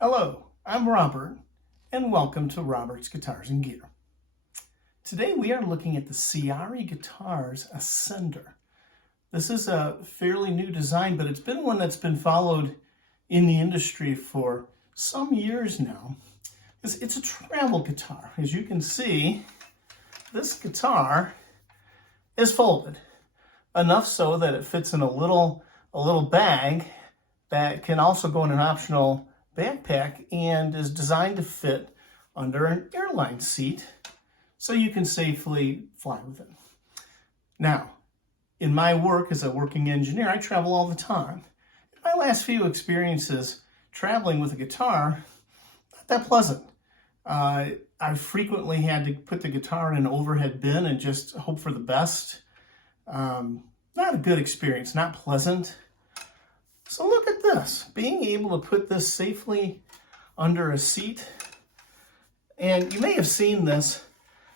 Hello, I'm Robert, and welcome to Robert's Guitars and Gear. Today we are looking at the Ciari Ascender. This is a fairly new design, but it's been one that's been followed in the industry for some years now. It's a travel guitar. As you can see, this guitar is folded, enough so that it fits in a little bag that can also go in an optional backpack and is designed to fit under an airline seat so you can safely fly with it. Now, in my work as a working engineer, I travel all the time. In my last few experiences traveling with a guitar, not that pleasant. I frequently had to put the guitar in an overhead bin and just hope for the best. Not a good experience, not pleasant. So look at this, being able to put this safely under a seat. And you may have seen this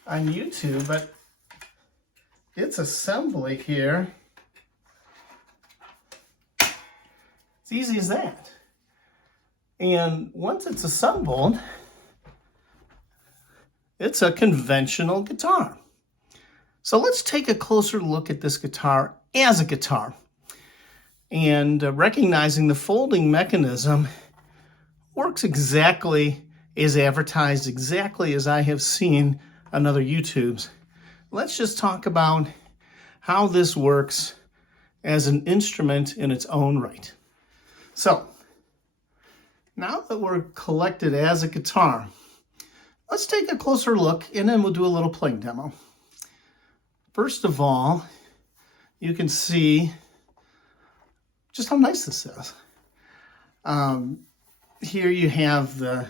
on YouTube, but its assembly here, it's easy as that. And once it's assembled, it's a conventional guitar. So let's take a closer look at this guitar as a guitar. And recognizing the folding mechanism works exactly as advertised, exactly as I have seen on other YouTubes. Let's just talk about how this works as an instrument in its own right. So, now that we're collected as a guitar, let's take a closer look and then we'll do a little playing demo. First of all, you can see just how nice this is. Here you have the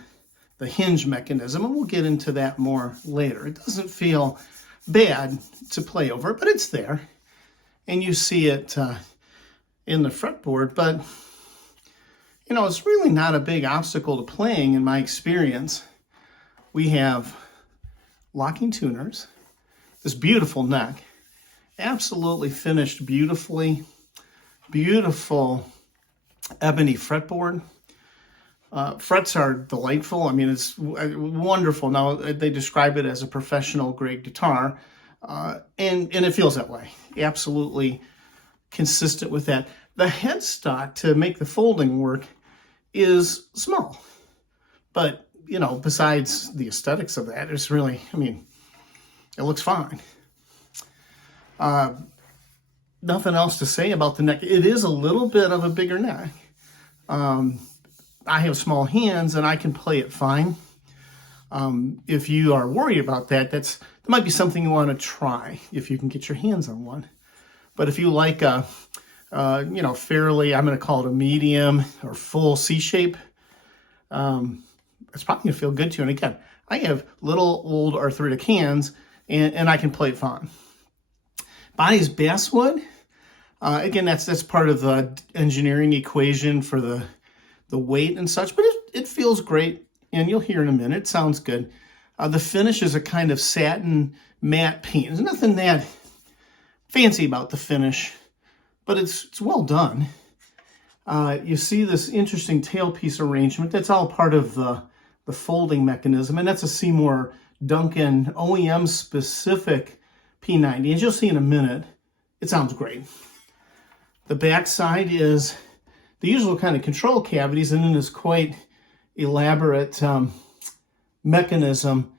hinge mechanism, and we'll get into that more later. It doesn't feel bad to play over, but it's there. And you see it in the fretboard, but you know, it's really not a big obstacle to playing in my experience. We have locking tuners, this beautiful neck, absolutely finished beautifully. Beautiful ebony fretboard. Frets are delightful. I mean, it's wonderful. Now, they describe it as a professional grade guitar, and it feels that way. Absolutely consistent with that. The headstock to make the folding work is small, but, you know, besides the aesthetics of that, it's really, I mean, it looks fine. Nothing else to say about the neck. It is a little bit of a bigger neck. I have small hands and I can play it fine. If you are worried about that, that might be something you want to try if you can get your hands on one. But if you like a, you know, fairly, I'm going to call it a medium or full C shape, it's probably going to feel good to you. And again, I have little old arthritic hands and I can play it fine. Body's basswood. Again, that's part of the engineering equation for the weight and such, but it feels great, and you'll hear in a minute. It sounds good. The finish is a kind of satin matte paint. There's nothing that fancy about the finish, but it's well done. You see this interesting tailpiece arrangement. That's all part of the folding mechanism, and that's a Seymour Duncan OEM-specific P90. As you'll see in a minute, it sounds great. The back side is the usual kind of control cavities, and then this quite elaborate mechanism.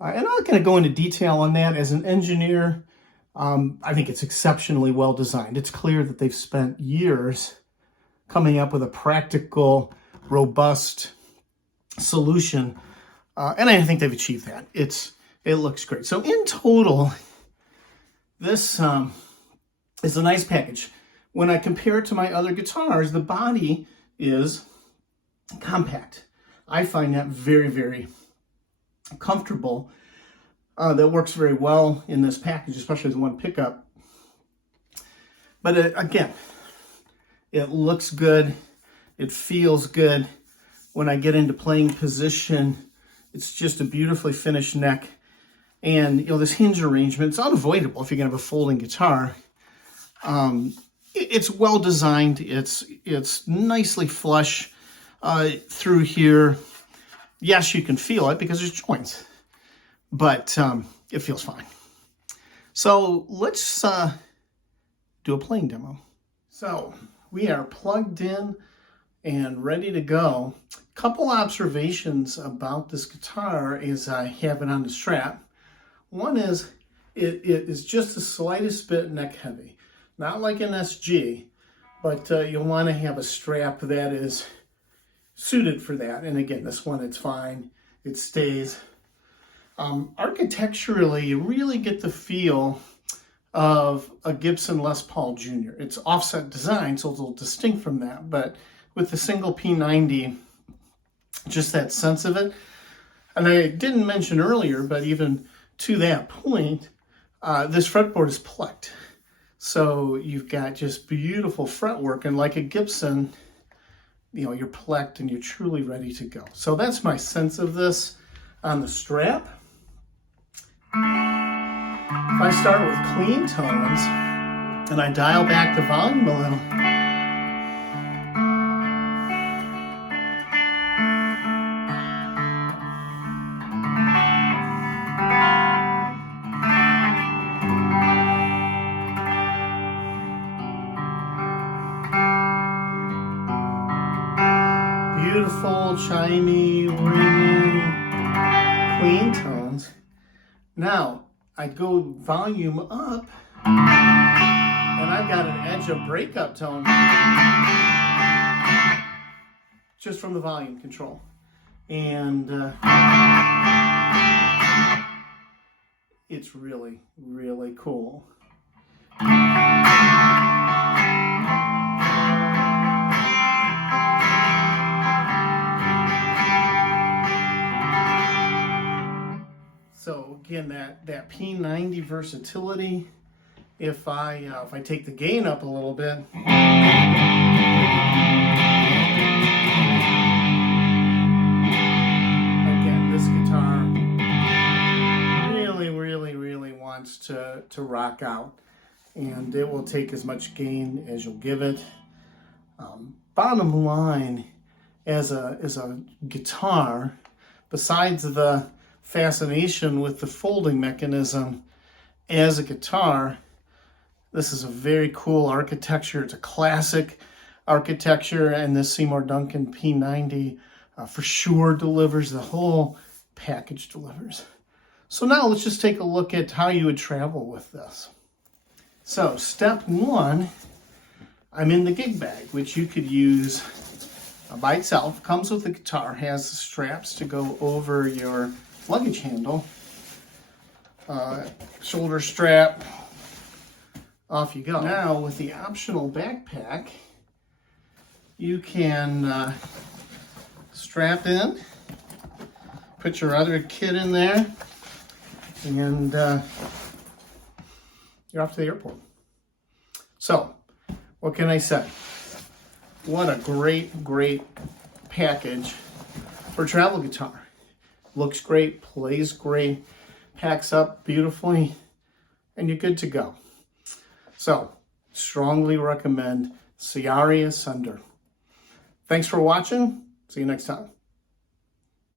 And I'm not going to go into detail on that. As an engineer, I think it's exceptionally well designed. It's clear that they've spent years coming up with a practical, robust solution, and I think they've achieved that. It looks great. So in total, this is a nice package. When I compare it to my other guitars, the body is compact. I find that very, very comfortable. That works very well in this package, especially the one pickup. But again, it looks good. It feels good. When I get into playing position, it's just a beautifully finished neck. And, you know, this hinge arrangement, it's unavoidable if you're going to have a folding guitar. It's well designed. It's nicely flush. through here. Yes, you can feel it because there's joints, but it feels fine. So let's do a playing demo. So we are plugged in and ready to go. Couple observations about this guitar as I have it on the strap. One is it is just the slightest bit neck heavy. Not like an SG, but you'll want to have a strap that is suited for that. And again, this one, it's fine. It stays. Architecturally, you really get the feel of a Gibson Les Paul Jr. It's offset design, so it's a little distinct from that. But with the single P90, just that sense of it. And I didn't mention earlier, but even to that point, this fretboard is plucked. So you've got just beautiful fretwork, and like a Gibson, you know, you're plucked and you're truly ready to go. So that's my sense of this on the strap. If I start with clean tones and I dial back the volume a little, beautiful, chimey, ringing, clean tones. Now, I go volume up, and I've got an edge of breakup tone just from the volume control. And it's really, really cool. So again, that P90 versatility. If I take the gain up a little bit, again, this guitar really, really, really wants to rock out, and it will take as much gain as you'll give it. Bottom line, as a guitar, besides the fascination with the folding mechanism as a guitar, this is a very cool architecture. It's a classic architecture, and this Seymour Duncan P90 for sure delivers. The whole package delivers. So now let's just take a look at how you would travel with this. So step one, I'm in the gig bag, which you could use by itself. Comes with the guitar, has the straps to go over your luggage handle, shoulder strap, off you go. Now with the optional backpack, you can strap in, put your other kit in there, and you're off to the airport. So, what can I say? What a great, great package for a travel guitar. Looks great, plays great, packs up beautifully, and you're good to go. So, strongly recommend Ciari Ascender. Thanks for watching. See you next time.